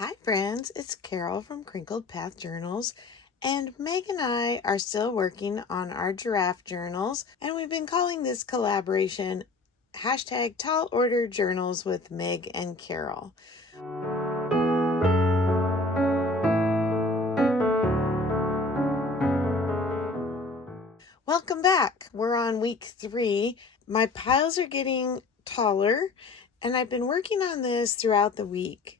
Hi friends, it's Carol from Crinkled Path Journals, and Meg and I are still working on our giraffe journals, and we've been calling this collaboration hashtag Tall Order Journals with Meg and Carol. Welcome back. We're on week 3. My piles are getting taller, and I've been working on this throughout the week.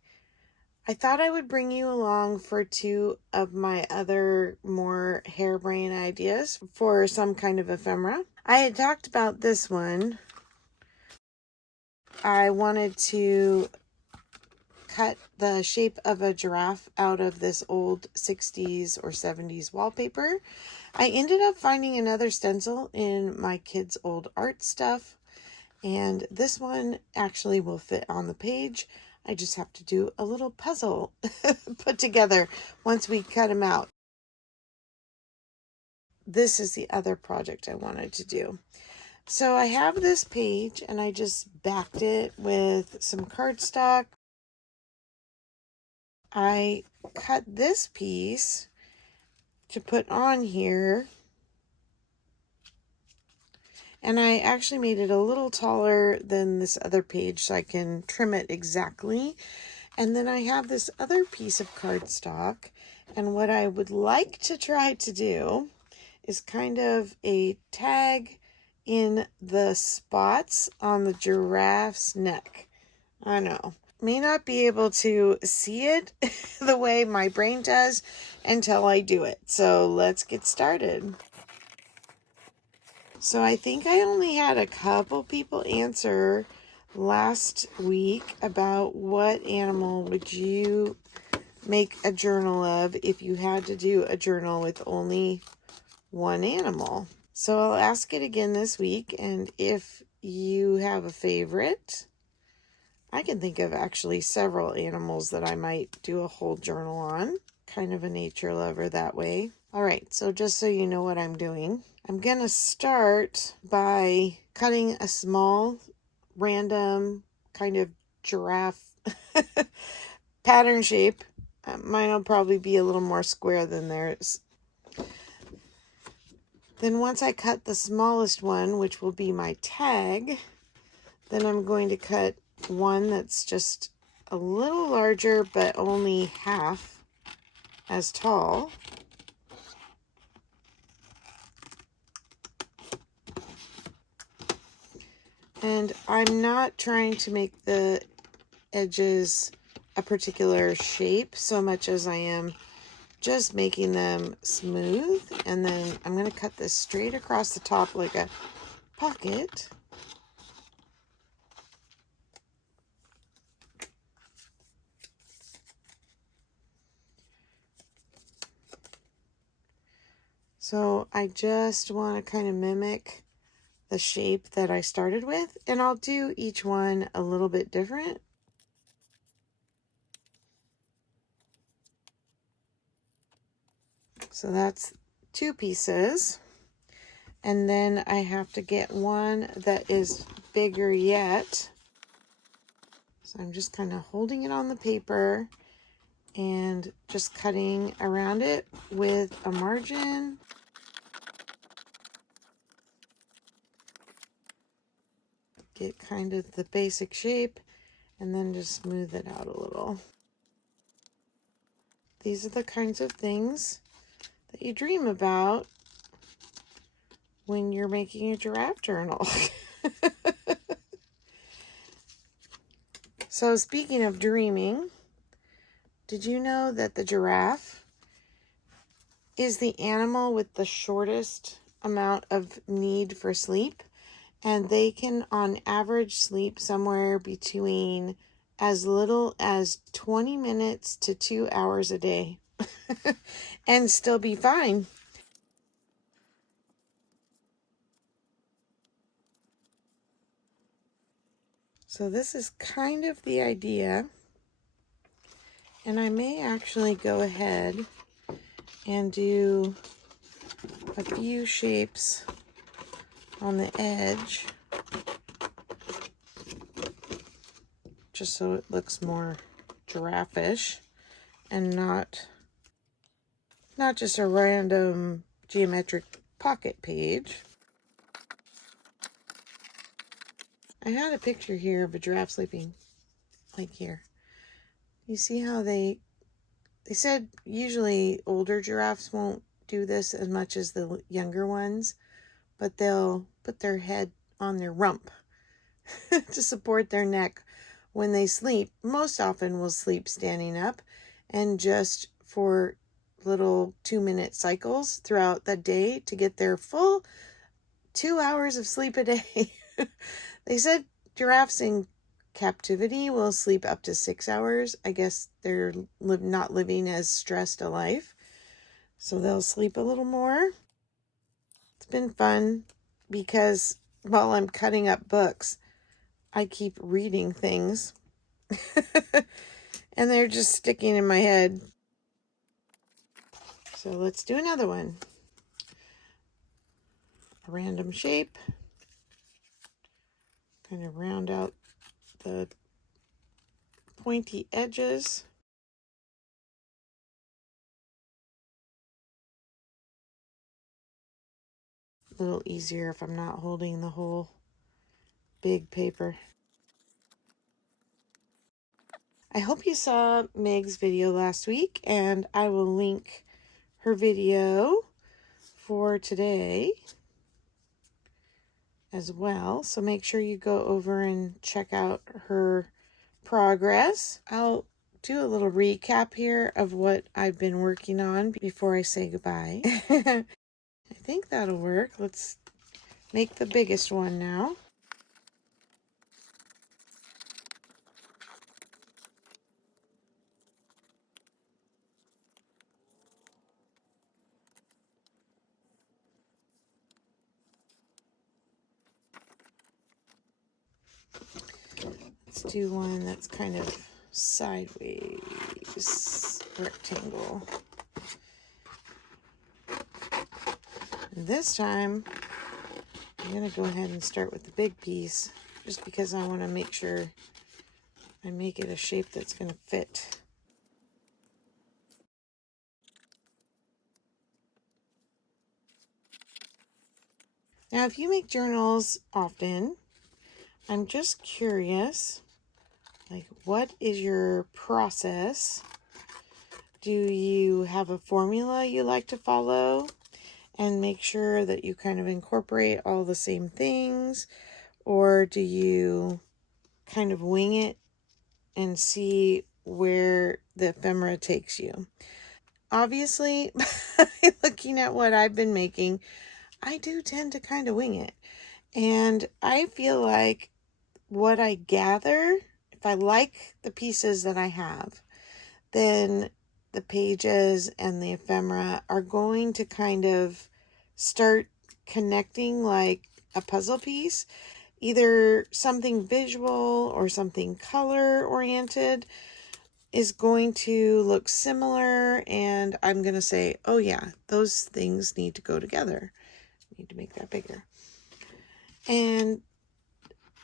I thought I would bring you along for 2 of my other more harebrained ideas for some kind of ephemera. I had talked about this one. I wanted to cut the shape of a giraffe out of this old 60s or 70s wallpaper. I ended up finding another stencil in my kids' old art stuff, and this one actually will fit on the page. I just have to do a little puzzle put together once we cut them out. This is the other project I wanted to do. So I have this page and I just backed it with some cardstock. I cut this piece to put on here, and I actually made it a little taller than this other page so I can trim it exactly. And then I have this other piece of cardstock, and what I would like to try to do is kind of a tag in the spots on the giraffe's neck. I know, may not be able to see it the way my brain does until I do it. So let's get started. So I think I only had a couple people answer last week about what animal would you make a journal of if you had to do a journal with only one animal. So I'll ask it again this week, and if you have a favorite, I can think of actually several animals that I might do a whole journal on. Kind of a nature lover that way. All right, so just so you know what I'm doing, I'm going to start by cutting a small, random kind of giraffe pattern shape. Mine will probably be a little more square than theirs. Then once I cut the smallest one, which will be my tag, then I'm going to cut one that's just a little larger but only half as tall. And I'm not trying to make the edges a particular shape so much as I am just making them smooth. And then I'm going to cut this straight across the top like a pocket. So I just want to kind of mimic the shape that I started with, and I'll do each one a little bit different. So that's 2 pieces. And then I have to get one that is bigger yet. So I'm just kind of holding it on the paper and just cutting around it with a margin. Get kind of the basic shape and then just smooth it out a little. These are the kinds of things that you dream about when you're making a giraffe journal. So speaking of dreaming, did you know that the giraffe is the animal with the shortest amount of need for sleep? And they can, on average, sleep somewhere between as little as 20 minutes to 2 hours a day and still be fine. So this is kind of the idea. And I may actually go ahead and do a few shapes on the edge, just so it looks more giraffe-ish. and not just a random geometric pocket page. I had a picture here of a giraffe sleeping like here. You see how they said usually older giraffes won't do this as much as the younger ones, but they'll put their head on their rump to support their neck when they sleep. Most often will sleep standing up, and just for little 2-minute cycles throughout the day to get their full 2 hours of sleep a day. They said giraffes in captivity will sleep up to 6 hours. I guess they're not living as stressed a life, so they'll sleep a little more. It's been fun because while I'm cutting up books, I keep reading things and they're just sticking in my head. So let's do another one. A random shape. Kind of round out the pointy edges. A little easier if I'm not holding the whole big paper. I hope you saw Meg's video last week, and I will link her video for today as well. So make sure you go over and check out her progress. I'll do a little recap here of what I've been working on before I say goodbye. I think that'll work. Let's make the biggest one now. Let's do one that's kind of sideways rectangle. And this time, I'm going to go ahead and start with the big piece, just because I want to make sure I make it a shape that's going to fit. Now, if you make journals often, I'm just curious, like, what is your process? Do you have a formula you like to follow and make sure that you kind of incorporate all the same things? Or do you kind of wing it and see where the ephemera takes you? Obviously, looking at what I've been making, I do tend to kind of wing it. And I feel like what I gather, if I like the pieces that I have, then the pages and the ephemera are going to kind of start connecting like a puzzle piece, either something visual or something color oriented is going to look similar, and I'm going to say, oh yeah, those things need to go together. I need to make that bigger. And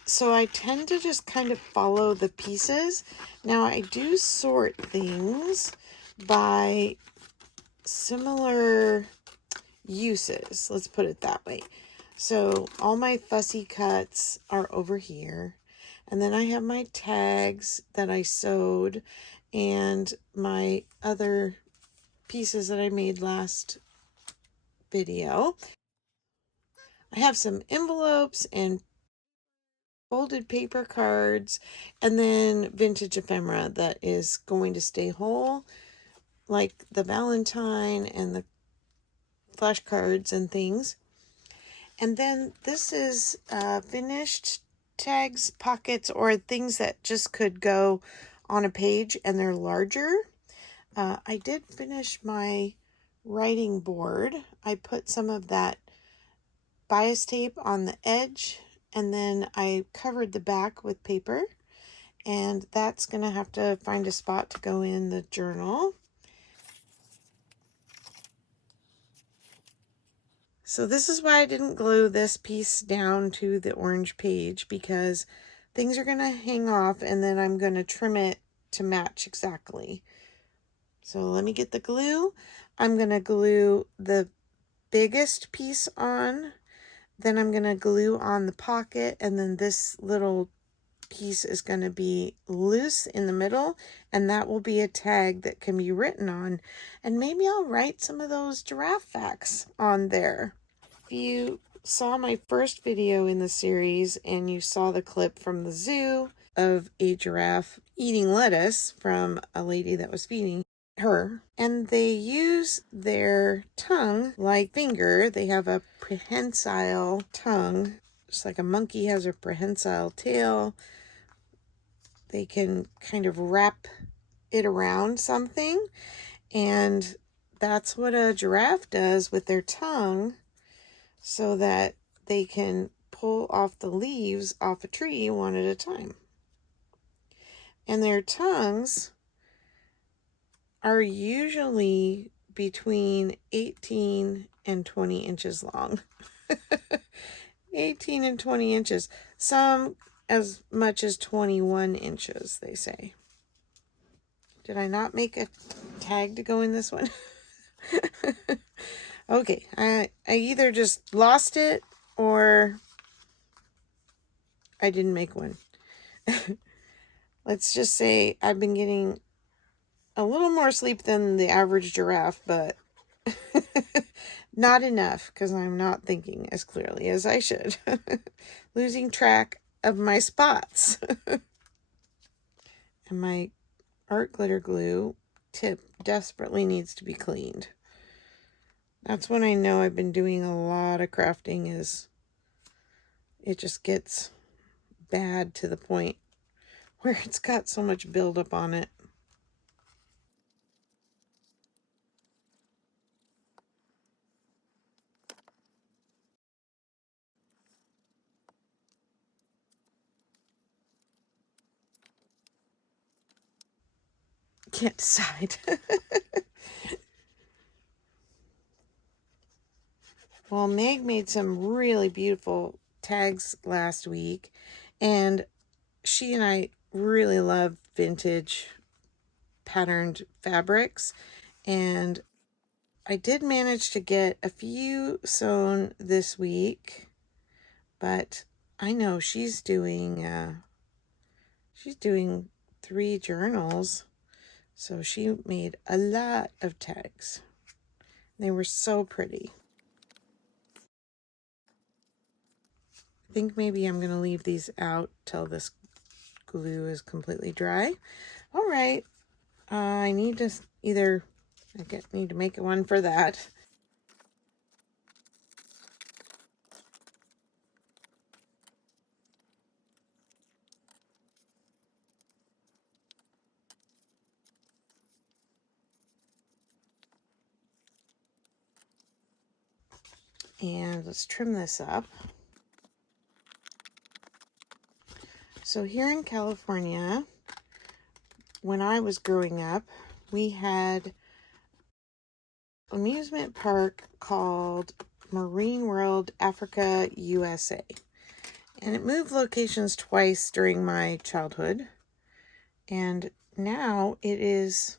so I tend to just kind of follow the pieces. Now I do sort things by similar uses, let's put it that way. So all my fussy cuts are over here, and then I have my tags that I sewed and my other pieces that I made last video. I have some envelopes and folded paper cards, and then vintage ephemera that is going to stay whole, like the Valentine and the flashcards and things. And then this is finished tags, pockets, or things that just could go on a page and they're larger. I did finish my writing board. I put some of that bias tape on the edge, and then I covered the back with paper, and that's going to have to find a spot to go in the journal. So this is why I didn't glue this piece down to the orange page, because things are going to hang off and then I'm going to trim it to match exactly. So let me get the glue. I'm going to glue the biggest piece on. Then I'm going to glue on the pocket, and then this little piece is going to be loose in the middle, and that will be a tag that can be written on. And maybe I'll write some of those giraffe facts on there. If you saw my first video in the series and you saw the clip from the zoo of a giraffe eating lettuce from a lady that was feeding her, and they use their tongue like finger. They have a prehensile tongue, just like a monkey has a prehensile tail. They can kind of wrap it around something, and that's what a giraffe does with their tongue, so that they can pull off the leaves off a tree one at a time. And their tongues are usually between 18 and 20 inches long. 18 and 20 inches. Some as much as 21 inches, they say. Did I not make a tag to go in this one? Okay, I either just lost it or I didn't make one. Let's just say I've been getting a little more sleep than the average giraffe, but not enough because I'm not thinking as clearly as I should. Losing track of my spots. And my art glitter glue tip desperately needs to be cleaned. That's when I know I've been doing a lot of crafting, is it just gets bad to the point where it's got so much buildup on it. Can't decide. Well, Meg made some really beautiful tags last week, and she and I really love vintage patterned fabrics, and I did manage to get a few sewn this week, but I know she's doing 3 journals, so she made a lot of tags. They were so pretty. I think maybe I'm going to leave these out till this glue is completely dry. All right. I need to need to make one for that. And let's trim this up. So here in California, when I was growing up, we had an amusement park called Marine World Africa USA. And it moved locations twice during my childhood. And now it is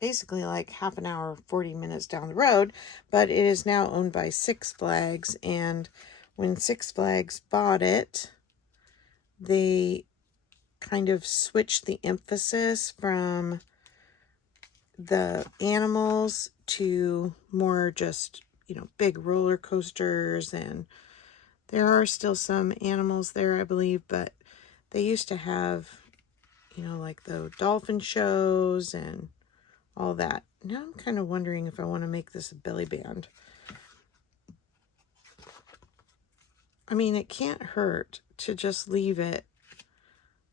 basically like half an hour, 40 minutes down the road, but it is now owned by Six Flags. And when Six Flags bought it, they kind of switched the emphasis from the animals to more just, big roller coasters. And there are still some animals there, I believe, but they used to have, like the dolphin shows and all that. Now I'm kind of wondering if I want to make this a belly band. I mean, it can't hurt to just leave it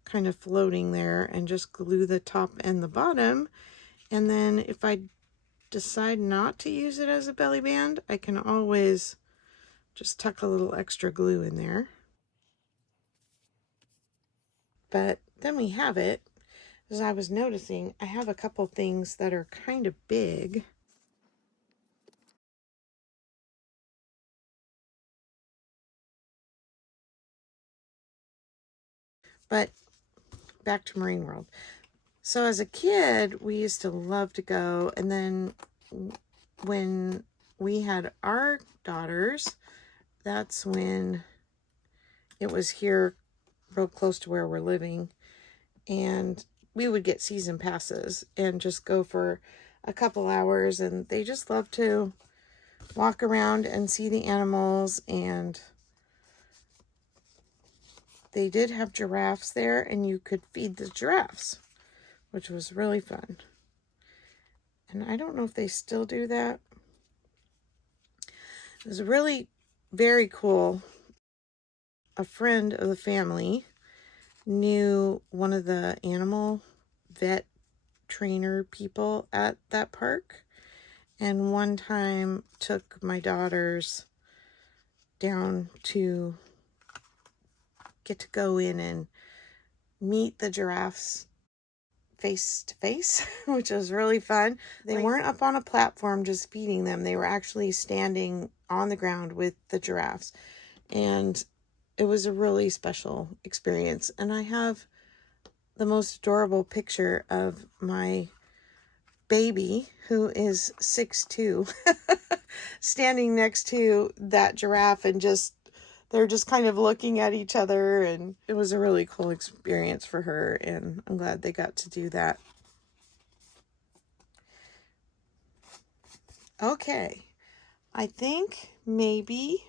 kind of floating there and just glue the top and the bottom. And then if I decide not to use it as a belly band, I can always just tuck a little extra glue in there. But then we have it. As I was noticing, I have a couple things that are kind of big. But back to Marine World. So as a kid, we used to love to go. And then when we had our daughters, that's when it was here real close to where we're living. And we would get season passes and just go for a couple hours. And they just love to walk around and see the animals. And they did have giraffes there, and you could feed the giraffes, which was really fun. And I don't know if they still do that. It was really very cool. A friend of the family knew one of the animal vet trainer people at that park, and one time took my daughters down to get to go in and meet the giraffes face to face, which was really fun. They weren't up on a platform just feeding them. They were actually standing on the ground with the giraffes. And it was a really special experience. And I have the most adorable picture of my baby, who is 6'2", standing next to that giraffe, and they're just kind of looking at each other, and it was a really cool experience for her, and I'm glad they got to do that. Okay, I think maybe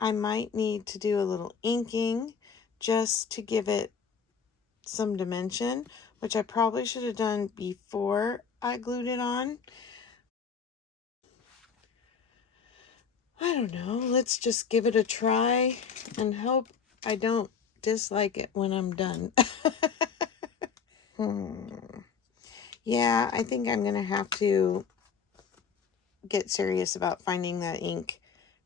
I might need to do a little inking just to give it some dimension, which I probably should have done before I glued it on. I don't know. Let's just give it a try and hope I don't dislike it when I'm done. Yeah, I think I'm going to have to get serious about finding that ink,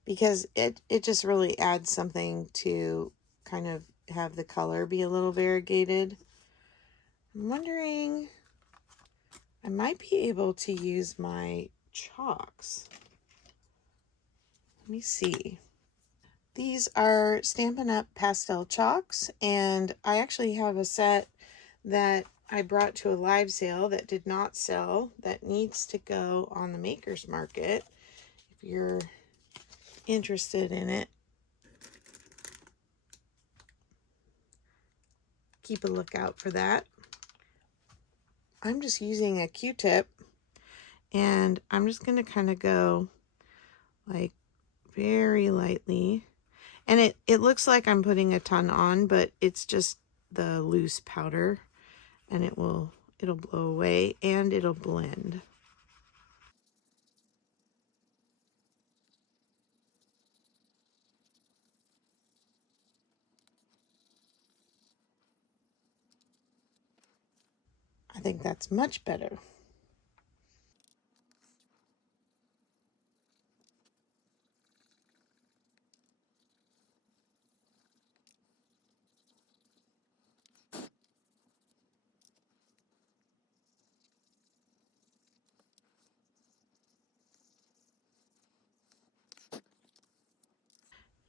because it just really adds something to kind of have the color be a little variegated. I'm wondering, I might be able to use my chalks. Let me see. These are Stampin' Up! Pastel chalks, and I actually have a set that I brought to a live sale that did not sell, that needs to go on the Maker's Market if you're interested in it. Keep a lookout for that. I'm just using a Q-tip, and I'm just going to kind of go like very lightly. And it looks like I'm putting a ton on, but it's just the loose powder, and it'll blow away and it'll blend. I think that's much better.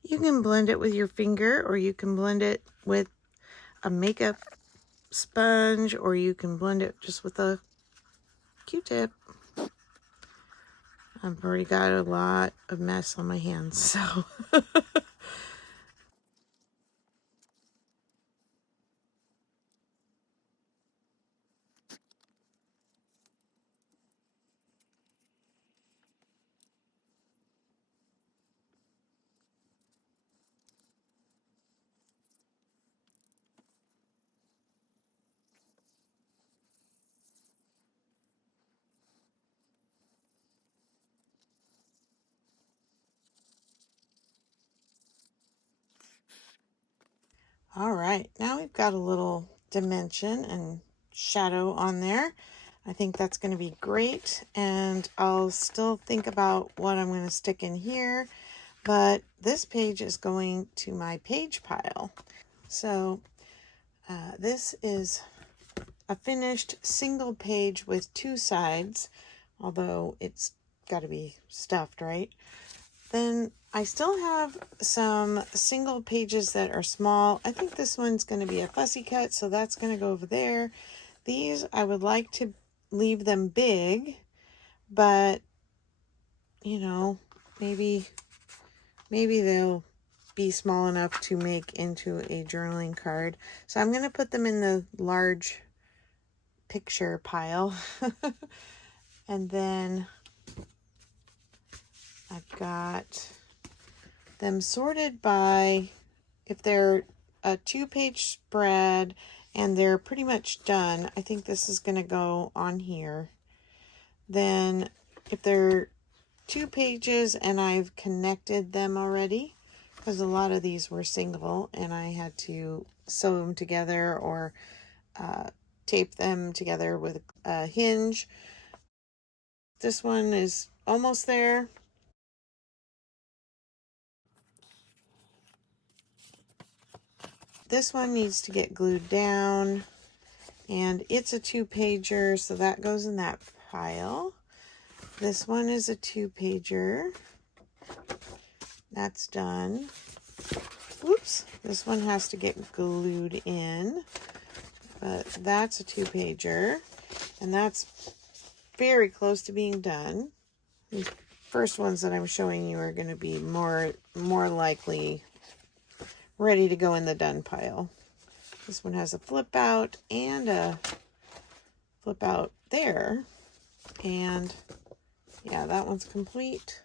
You can blend it with your finger, or you can blend it with a makeup sponge, or you can blend it just with a Q-tip. I've already got a lot of mess on my hands, so. All right, now we've got a little dimension and shadow on there. I think that's going to be great, and I'll still think about what I'm going to stick in here, but this page is going to my page pile. So this is a finished single page with 2 sides, although it's got to be stuffed, right? Then I still have some single pages that are small. I think this one's going to be a fussy cut, so that's going to go over there. These, I would like to leave them big, but, you know, maybe they'll be small enough to make into a journaling card. So I'm going to put them in the large picture pile. And then I've got them sorted by, if they're a 2-page spread and they're pretty much done, I think this is going to go on here. Then if they're 2 pages and I've connected them already, because a lot of these were single and I had to sew them together or tape them together with a hinge. This one is almost there. This one needs to get glued down, and it's a 2-pager, so that goes in that pile. This one is a 2-pager. That's done. Whoops, this one has to get glued in, but that's a 2-pager, and that's very close to being done. These first ones that I'm showing you are going to be more likely ready to go in the done pile. This one has a flip out and a flip out there, and yeah, that one's complete.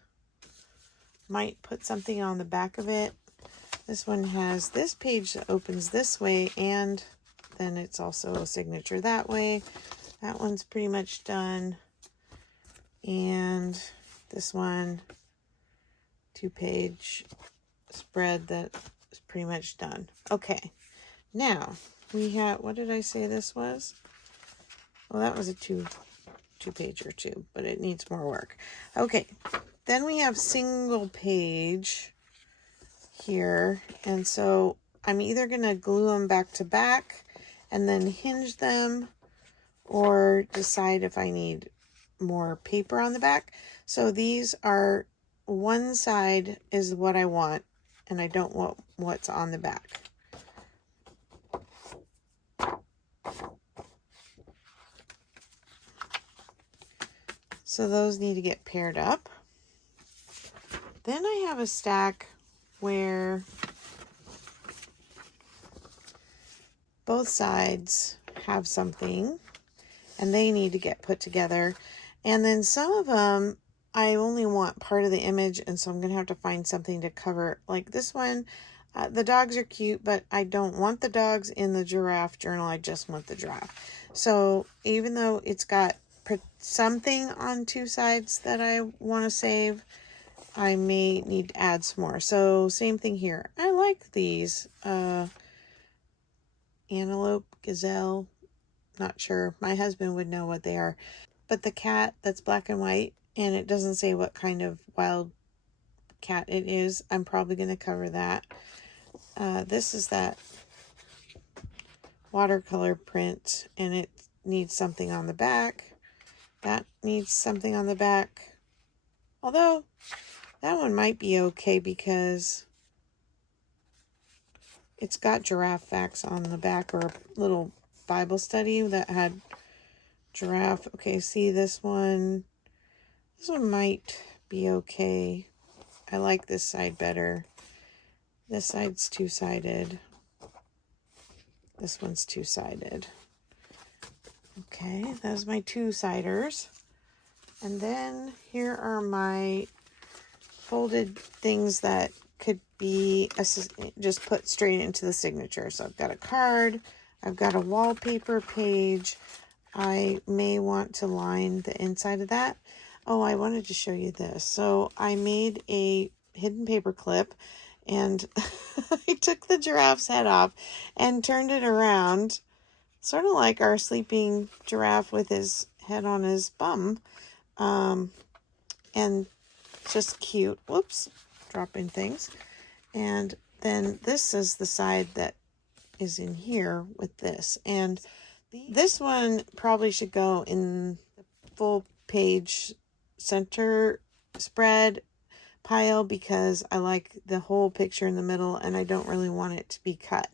Might put something on the back of it. This one has this page that opens this way, and then it's also a signature that way. That one's pretty much done. And this one, 2-page spread that is pretty much done. Okay, now we have, what did I say this was? Well, that was a two-pager too, but it needs more work. Okay, then we have single page here, and so I'm either going to glue them back to back and then hinge them, or decide if I need more paper on the back. So these are, one side is what I want, and I don't want what's on the back. So those need to get paired up. Then I have a stack where both sides have something and they need to get put together. And then some of them, I only want part of the image, and so I'm going to have to find something to cover. Like this one, the dogs are cute, but I don't want the dogs in the giraffe journal. I just want the giraffe. So even though it's got something on 2 sides that I want to save, I may need to add some more. So same thing here. I like these. Antelope, gazelle, not sure. My husband would know what they are. But the cat that's black and white, and it doesn't say what kind of wild cat it is, I'm probably going to cover that. This is that watercolor print, and it needs something on the back. That needs something on the back. Although, that one might be okay because it's got giraffe facts on the back, or a little Bible study that had giraffe. Okay, see this one? This one might be okay. I like this side better. This side's 2-sided. This one's 2-sided. Okay, those are my 2-siders. And then here are my folded things that could be just put straight into the signature. So I've got a card. I've got a wallpaper page. I may want to line the inside of that. Oh, I wanted to show you this. So I made a hidden paper clip, and I took the giraffe's head off and turned it around, sort of like our sleeping giraffe with his head on his bum. And just cute. Whoops, dropping things. And then this is the side that is in here with this. And this one probably should go in the full page center spread pile because I like the whole picture in the middle and I don't really want it to be cut.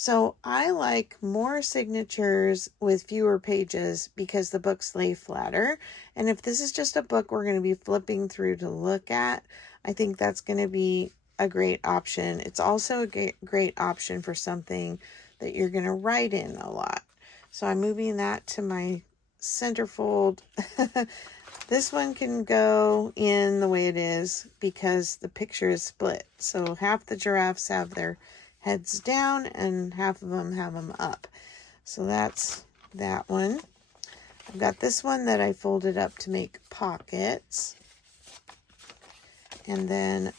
So I like more signatures with fewer pages because the books lay flatter. And if this is just a book we're going to be flipping through to look at, I think that's going to be a great option. It's also a great option for something that you're going to write in a lot. So I'm moving that to my centerfold. This one can go in the way it is because the picture is split. So half the giraffes have their heads down and half of them have them up. So that's that one. I've got this one that I folded up to make pockets. And then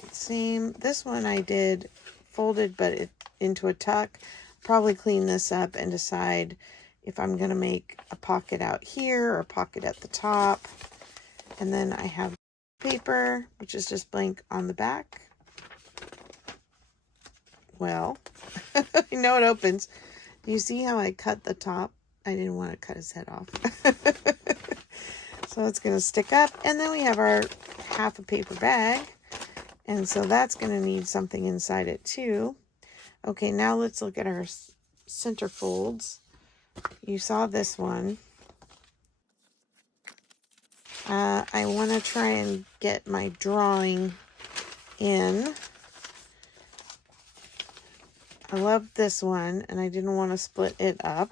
this one I did folded but into a tuck. Probably clean this up and decide if I'm going to make a pocket out here or a pocket at the top. And then I have paper, which is just blank on the back. Well, I know it opens. Do you see how I cut the top? I didn't want to cut his head off. So it's going to stick up. And then we have our half a paper bag. And so that's going to need something inside it too. Okay, now let's look at our center folds. You saw this one. I want to try and get my drawing in. I love this one, and I didn't want to split it up.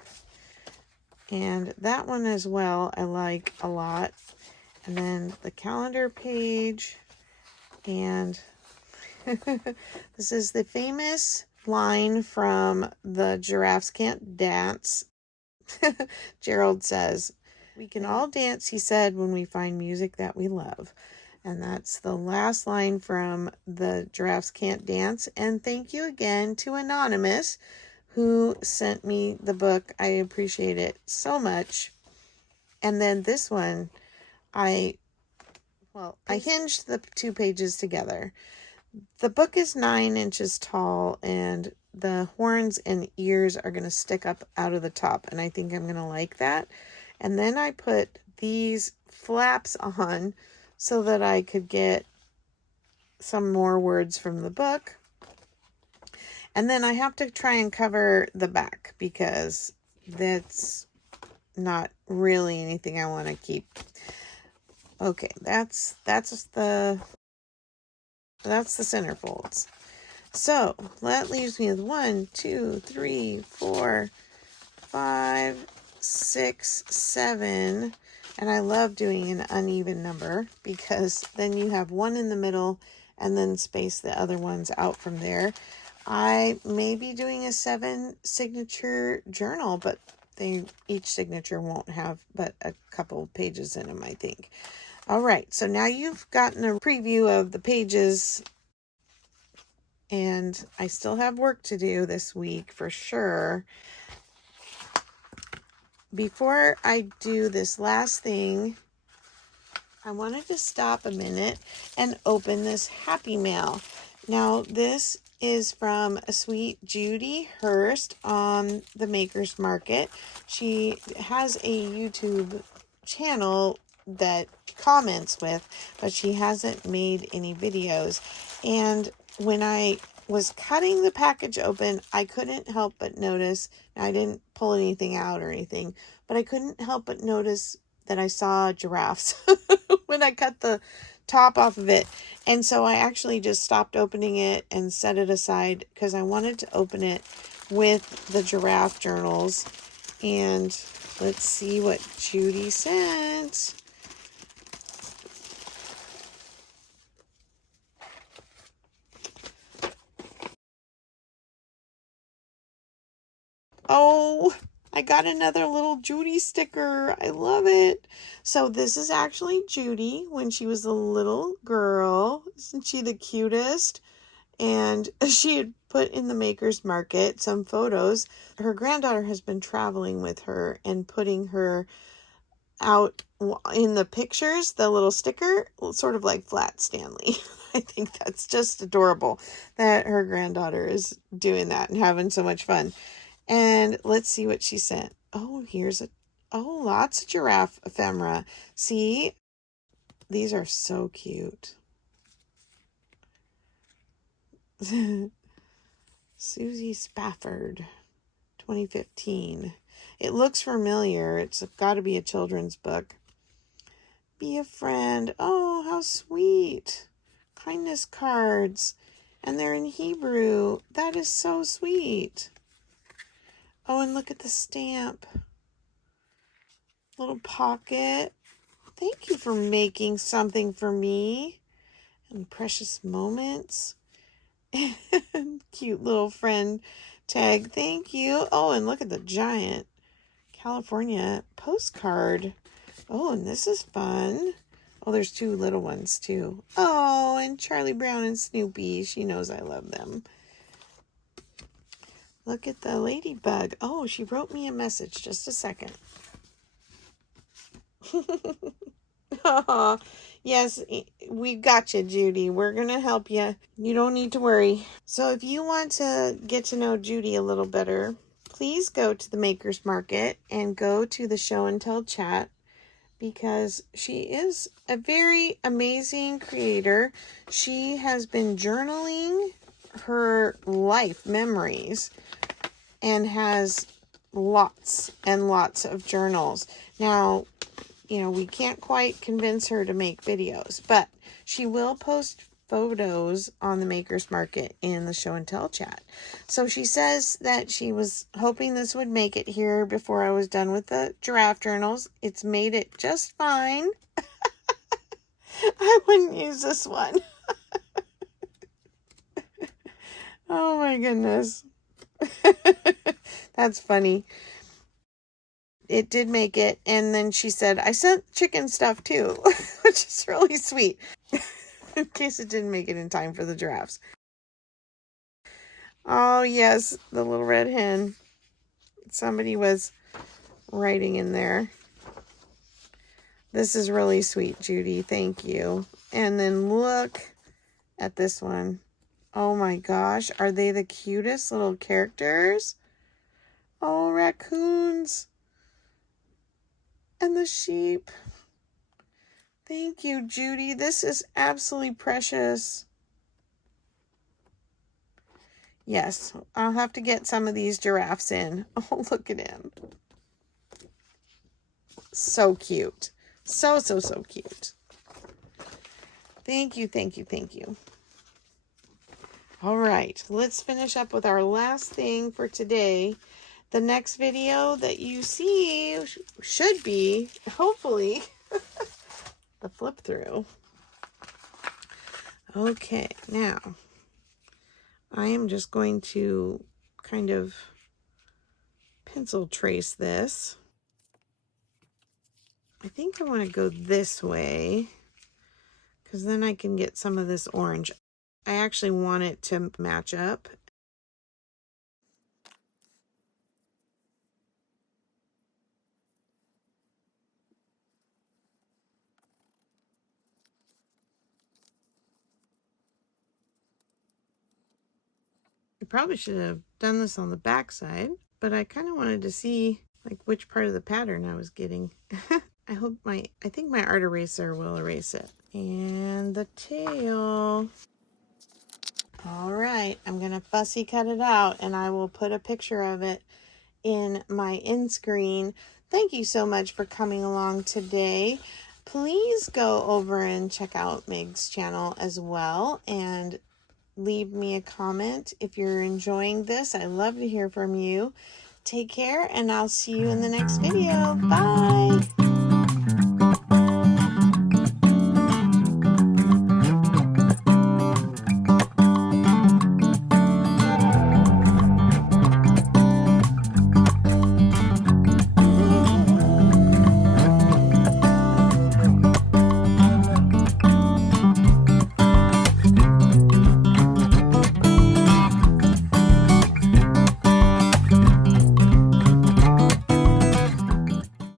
And that one as well, I like a lot. And then the calendar page. And this is the famous line from the Giraffes Can't Dance. Gerald says, "We can all dance," he said, "when we find music that we love." And that's the last line from the Giraffes Can't Dance. And thank you again to Anonymous who sent me the book. I appreciate it so much. And then this one, I hinged the 2 pages together. The book is 9 inches tall and the horns and ears are going to stick up out of the top. And I think I'm going to like that. And then I put these flaps on so that I could get some more words from the book. And then I have to try and cover the back because that's not really anything I want to keep. Okay, that's the center folds. So that leaves me with 1, 2, 3, 4, 5, 6, 7. And I love doing an uneven number because then you have 1 in the middle and then space the other ones out from there. I may be doing a 7 signature journal, but each signature won't have but a couple pages in them, I think. All right, so now you've gotten a preview of the pages, and I still have work to do this week for sure. Before I do this last thing, I wanted to stop a minute and open this Happy Mail. Now, this is from a sweet Judy Hurst on the Maker's Market. She has a YouTube channel that comments with, but she hasn't made any videos. And when I was cutting the package open, I couldn't help but notice, I didn't pull anything out or anything, but I couldn't help but notice that I saw giraffes when I cut the top off of it. And so I actually just stopped opening it and set it aside because I wanted to open it with the giraffe journals. And let's see what Judy sent. Oh, I got another little Judy sticker. I love it. So this is actually Judy when she was a little girl. Isn't she the cutest? And she had put in the Maker's Market some photos. Her granddaughter has been traveling with her and putting her out in the pictures, the little sticker, sort of like Flat Stanley. I think that's just adorable that her granddaughter is doing that and having so much fun. And let's see what she sent. Oh, lots of giraffe ephemera. See, these are so cute. Susie Spafford. 2015. It looks familiar. It's got to be a children's book. Be a friend. Oh, how sweet. Kindness cards. And they're in Hebrew. That is so sweet. Oh, and look at the stamp. Little pocket. Thank you for making something for me. And precious moments. Cute little friend tag. Thank you. Oh, and look at the giant California postcard. Oh, and this is fun. Oh, there's two little ones too. Oh, and Charlie Brown and Snoopy. She knows I love them. Look at the ladybug. Oh, she wrote me a message. Just a second. Oh, yes, we got you, Judy. We're going to help you. You don't need to worry. So if you want to get to know Judy a little better, please go to the Maker's Market and go to the Show and Tell chat, because she is a very amazing creator. She has been journaling her life memories and has lots and lots of journals. Now, you know, we can't quite convince her to make videos, but she will post photos on the Maker's Market in the Show and Tell chat. So she says that she was hoping this would make it here before I was done with the giraffe journals. It's made it just fine. I wouldn't use this one. Oh my goodness. That's funny. It did make it, and then she said, I sent chicken stuff too, which is really sweet, in case it didn't make it in time for the giraffes. Oh, yes, the little red hen. Somebody was writing in there. This is really sweet, Judy. Thank you. And then look at this one. Oh my gosh, are they the cutest little characters? Oh, raccoons. And the sheep. Thank you, Judy. This is absolutely precious. Yes, I'll have to get some of these giraffes in. Oh, look at him. So cute. So, so, so cute. Thank you, thank you, thank you. All right, let's finish up with our last thing for today. The next video that you see should be, hopefully, the flip through. Okay, now I am just going to kind of pencil trace this. I think I want to go this way, because then I can get some of this orange. I actually want it to match up. I probably should have done this on the back side, but I kind of wanted to see like which part of the pattern I was getting. I think my art eraser will erase it. And the tail. All right, I'm gonna fussy cut it out, and I will put a picture of it in my end screen. Thank you so much for coming along today. Please go over and check out Meg's channel as well, and leave me a comment if you're enjoying this. I love to hear from you. Take care, and I'll see you in the next video. Bye.